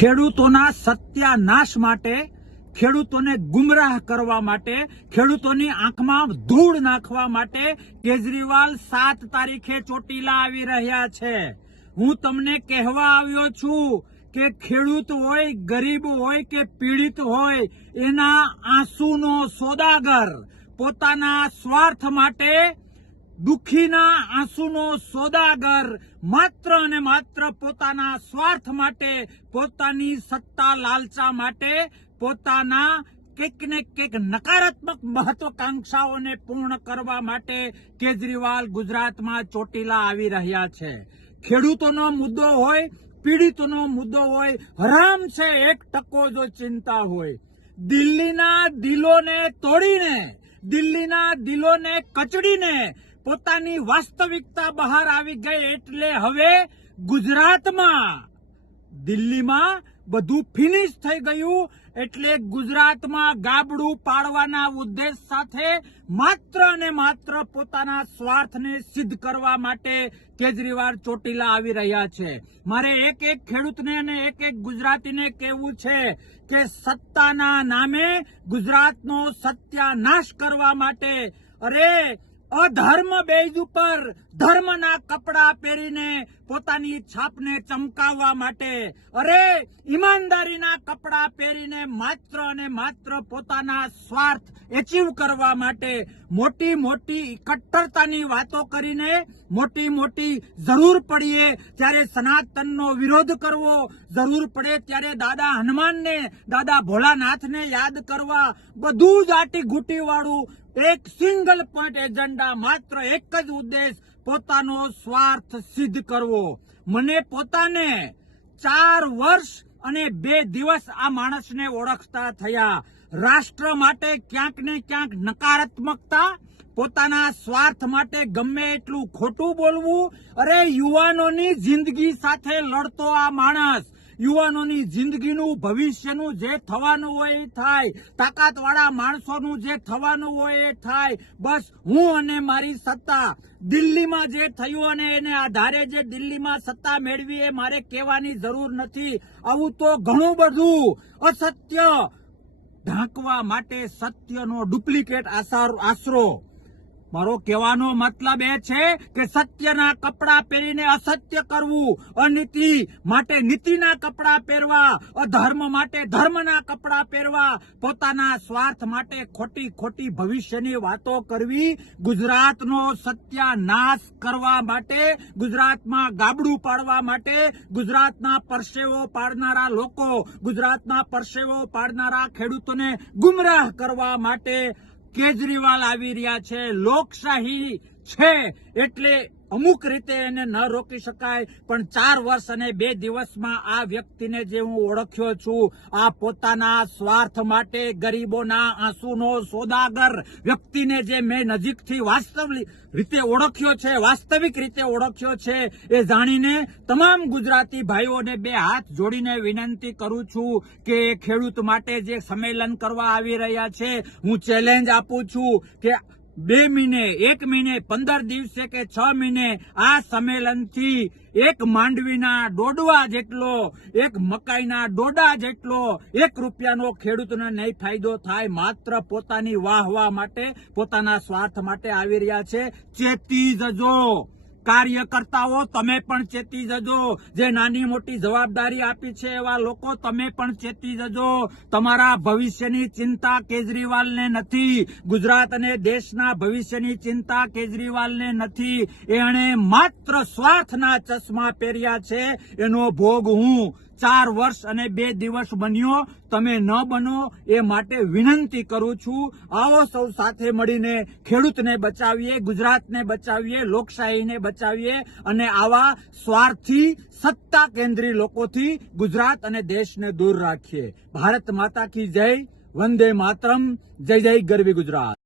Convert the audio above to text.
ખેડૂતોના સત્યાનાશ માટે, ખેડૂતોને ગુમરાહ કરવા માટે, ખેડૂતોની આંખમાં ધૂળ નાખવા માટે કેજરીવાલ સાત તારીખે ચોટીલા આવી રહ્યા છે. હું તમને કહેવા આવ્યો છું કે ખેડૂત હોય, ગરીબ હોય કે પીડિત હોય, એના આંસુનો સોદાગર પોતાના સ્વાર્થ માટે દુઃખીના આંસુનો સોદાગર માત્ર અને માત્ર પોતાના સ્વાર્થ માટે, પોતાની સત્તા લાલચા માટે, પોતાના કંઈક ને કંઈક નકારાત્મક મહત્વકાંક્ષાઓને પૂર્ણ કરવા માટે કેજરીવાલ ગુજરાતમાં ચોટીલા આવી રહ્યા છે. ખેડૂતોનો મુદ્દો હોય, પીડિતોનો મુદ્દો હોય, હરામ છે એક ટકો જો ચિંતા હોય. દિલ્હીના દિલોને તોડીને, દિલ્હીના દિલોને કચડીને પોતાની વાસ્તવિકતા બહાર આવી ગઈ એટલે હવે ગુજરાતમાં, દિલ્હીમાં બધું ફિનિશ થઈ ગયું એટલે ગુજરાતમાં ગાબડું પાડવાના ઉદ્દેશ સાથે માત્ર અને માત્ર પોતાના સ્વાર્થને સિદ્ધ કરવા માટે કેજરીવાલ ચોટીલા આવી રહ્યા છે. મારે એક એક ખેડૂતને અને એક એક ગુજરાતીને કહેવું છે કે સત્તાના નામે ગુજરાતનો સત્યાનાશ કરવા માટે અરે અધર્મ બેઝ ઉપર ધર્મના કપડા પહેરીને પોતાની છાપને ચમકાવવા માટે. અરે, ઈમાનદારીના કપડા પહેરીને માત્ર અને માત્ર પોતાના સ્વાર્થ એચીવ કરવા માટે મોટી મોટી કટ્ટરતાની વાતો કરીને મોટી મોટી જરૂર પડીએ ત્યારે સનાતનનો વિરોધ કરવો જરૂર પડે ત્યારે દાદા હનુમાનને, દાદા ભોળાનાથને યાદ કરવા બધું જ આટી ઘૂંટી વાળું એક સિંગલ પોઈન્ટ એજન્ડા માત્ર એક જ ઉદ્દેશ પોતાનો સ્વાર્થ સિદ્ધ કરવો. મને પોતાને ચાર વર્ષ અને બે દિવસ આ માણસને ઓળખતા થયા. રાષ્ટ્ર માટે ક્યાંક ને ક્યાંક નકારાત્મકતા, પોતાના સ્વાર્થ માટે ગમે એટલું ખોટું બોલવું. અરે યુવાનોની જિંદગી સાથે લડતો આ માણસ. યુવાનોની જિંદગીનું, ભવિષ્યનું જે થવાનું હોય એ થાય. તાકાતવાળા માણસોનું જે થવાનું હોય એ થાય. બસ હું અને મારી સત્તા. દિલ્હીમાં જે થયું અને એને આધારે જે દિલ્હીમાં સત્તા મેળવી એ મારે કહેવાની જરૂર નથી. આવું તો ઘણું બધું. અસત્ય. ઢાંકવા માટે સત્યનો ડુપ્લિકેટ આશરો. મારો કહેવાનો મતલબ એ છે કે સત્યના કપડાં પહેરીને અસત્ય કરવું, અનિતિ માટે નીતિના કપડાં પહેરવા, અધર્મ માટે ધર્મના કપડાં પહેરવા, પોતાના સ્વાર્થ માટે ખોટી ખોટી ભવિષ્યની વાતો કરવી, ગુજરાતનો સત્યાનાશ કરવા માટે, ગુજરાતમાં ગાબડું પાડવા માટે, ગુજરાતના પરસેવો પાડનારા લોકો, ગુજરાતના પરસેવો પાડનારા ખેડૂતોને ગુમરાહ કરવા માટે કેજરીવાલ આવી રહ્યા છે. લોકશાહી છે. એટલે અમુક રીતે એને ન રોકી શકાય, પણ ચાર વર્ષ અને બે દિવસમાં આ વ્યક્તિને જે હું ઓળખ્યો છું, આ પોતાના સ્વાર્થ માટે ગરીબોના આંસુનો સોદાગર વ્યક્તિને જે મેં નજીકથી વાસ્તવિક રીતે ઓળખ્યો છે, વાસ્તવિક રીતે ઓળખ્યો છે, એ જાણીને તમામ ગુજરાતી ભાઈઓને બે હાથ જોડીને વિનંતી કરું છું કે ખેડૂત માટે જે સંમેલન કરવા આવી રહ્યા છે, હું ચેલેન્જ આપું છું કે બે મહિને, એક મહિને, પંદર દિવસે કે છ મહિને આ સંમેલનથી એક માંડવીના ડોડવા જેટલો, એક મકાઈના ડોડા જેટલો, એક રૂપિયાનો ખેડૂતને નહીં ફાયદો થાય માત્ર પોતાની વાહ વાહ માટે, પોતાના સ્વાર્થ માટે આવી રહ્યા છે. ચેતી જજો. કાર્યકર્તાઓ, તમે પણ ચેતી જજો. જે નાની મોટી જવાબદારી આપી છે એવા લોકો, તમે પણ ચેતી જજો. તમારા ભવિષ્યની ચિંતા કેજરીવાલને નથી. ગુજરાત અને દેશના ભવિષ્યની ચિંતા કેજરીવાલને નથી. એણે માત્ર સ્વાર્થના ચશ્મા પહેર્યા છે. એનો ભોગ હું ચાર વર્ષ અને બે દિવસ બન્યો. તમે ન બનો એ માટે વિનંતી કરું છું. આવો સૌ સાથે મળીને ખેડૂતને બચાવીએ, ગુજરાતને બચાવીએ, લોકશાહીને બચાવીએ અને આવા સ્વાર્થી સત્તા કેન્દ્રી લોકોથી ગુજરાત અને દેશને દૂર રાખીએ. ભારત માતા કી જય, વંદે માતરમ, જય જય ગરવી ગુજરાત.